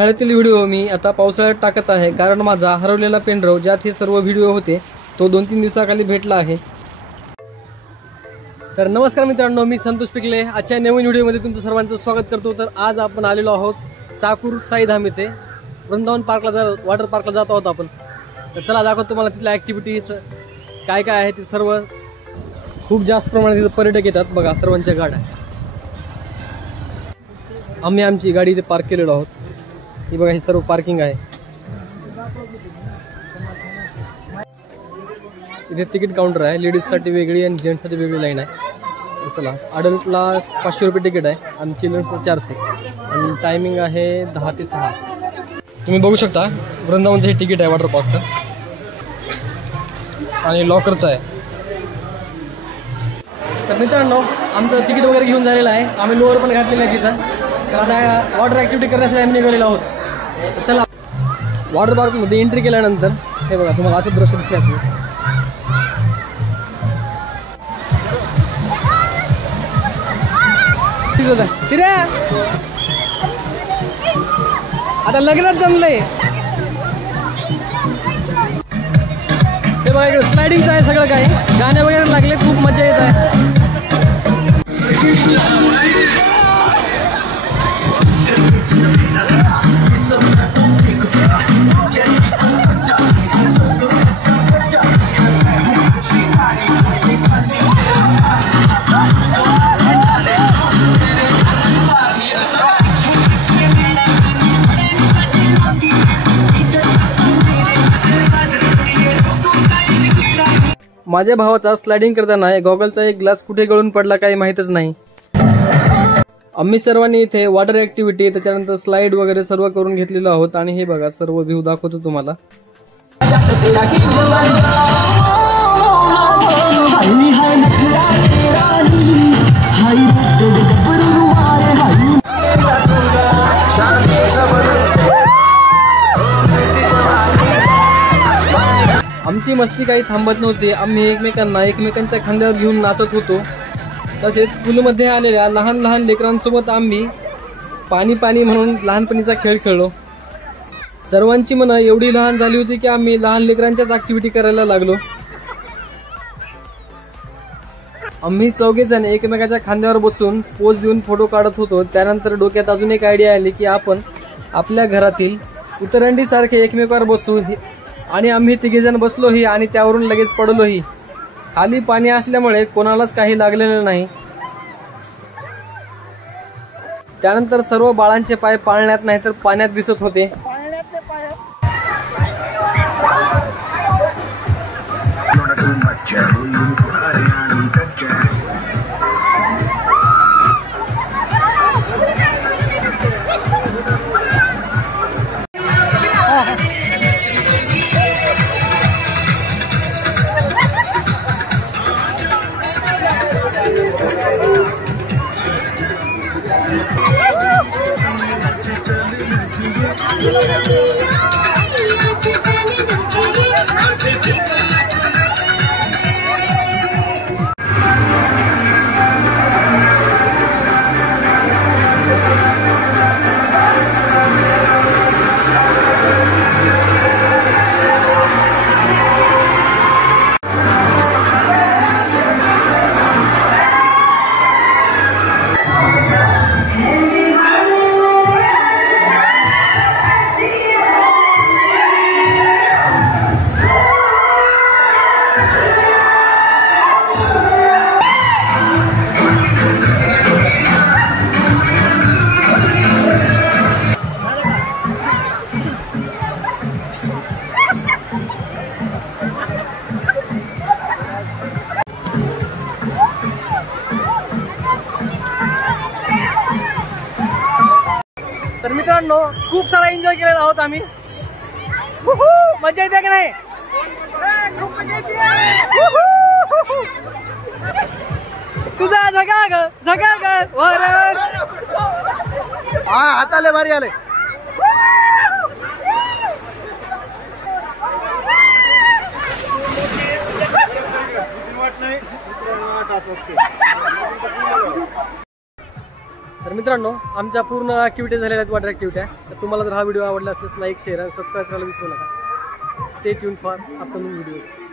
उन्हाळ्यातील व्हिडिओ मी आता पावसाळ्यात टाकत आहे, कारण माझा हरवलेला पेनड्राइव ज्यात हे सर्व व्हिडिओ होते तो 2-3 दिवसाखाली भेटला आहे। तर नमस्कार मित्रांनो, मी संतोष पिकले आजच्या नवीन व्हिडिओमध्ये तुमचं सर्वांचं स्वागत करतो। तर आज आपण आलेलो आहोत चाकूर साईधाम येथे वृंदावन पार्कला वॉटर पार्कला जात आहोत आपण। तर चला दाखवतो तुम्हाला तिथल्या ॲक्टिव्हिटीज काय काय आहे ते सर्व। खूप जास्त प्रमाणात तिथे पर्यटक येतात बघा, सर्वांच्या गाड्या। आम्ही आमची गाडी इथे पार्क केलेलो आहोत। हे बघा, हे सर्व पार्किंग आहे। इथे तिकीट काउंटर आहे, लेडीजसाठी वेगळी आणि जेंट्ससाठी वेगळी लाईन आहे। चला, अडल्टला 500 रुपये तिकीट आहे आणि चिल्ड्रन्सला 400 आणि टायमिंग आहे 10 ते 6। तुम्ही बघू शकता वृंदावनचं हे तिकीट आहे वॉटर पार्कचं आणि लॉकरचं आहे। तर मित्रांनो, आमचं तिकीट वगैरे घेऊन झालेलं आहे, आम्ही लोअर पण घातलेलं आहे तिथं। तर आता वॉटर ॲक्टिव्हिटी करण्यासाठी आम्ही निघालेलो आहोत। चला, वॉटर पार्कमध्ये एंट्री केल्यानंतर हे बघा, तुम्हाला असं दृश्य दिसले आपलं। आता लग्नात जमलंय हे बघा, इकडे स्लायडिंगचं आहे सगळं काही, गाणे वगैरे लागले, खूप मजा येत आहे। माझ्या भावाचा स्लायडिंग करताना गॉगलचा एक ग्लास कुठे गळून पडला काही माहीतच नाही। आम्ही सर्वांनी इथे वॉटर ॲक्टिव्हिटी त्याच्यानंतर स्लाइड वगैरे सर्व करून घेतलेलो आहोत आणि हे बघा सर्व व्ह्यू दाखवतो तुम्हाला। आमची मस्ती काही थांबत नव्हती, आम्ही एकमेकांच्या खांद्यावर घेऊन नाचत होतो। तसेच पूलमध्ये आलेल्या लहान लहान लेकरांसोबत आम्ही पाणी पाणी म्हणून लहानपणीचा खेळ खेळलो। सर्वांची मनं एवढी लहान झाली होती की आम्ही लहान लेकरांच्याच ॲक्टिव्हिटी करायला लागलो। आम्ही चौघेजण एकमेकाच्या खांद्यावर बसून पोज देऊन फोटो काढत होतो। त्यानंतर डोक्यात अजून एक आयडिया आली की आपण आपल्या घरातील उतरंडीसारखे एकमेकावर बसू आणि आम्ही तिघेजण बसलोही आणि त्यावरून लगेच पडलोही। खाली पाणी असल्यामुळे कोणालाच काही लागलेलं नाही। त्यानंतर सर्व बाळांचे पाय पाळण्यात नाही तर पाण्यात दिसत होते। तर मित्रांनो, खूप सारा एन्जॉय केलेला आहोत आम्ही। मजा येते की नाही? तुझा झगा वर हात आले, भारी आले। तर मित्रांनो, आमच्या पूर्ण ॲक्टिव्हिटी झालेल्या आहेत, वॉटर ॲक्टिव्हिटी. तर तुम्हाला जर हा व्हिडिओ आवडला असेल लाईक शेअर आणि सबस्क्राईब करायला विसरू नका. Stay tune for upcoming videos.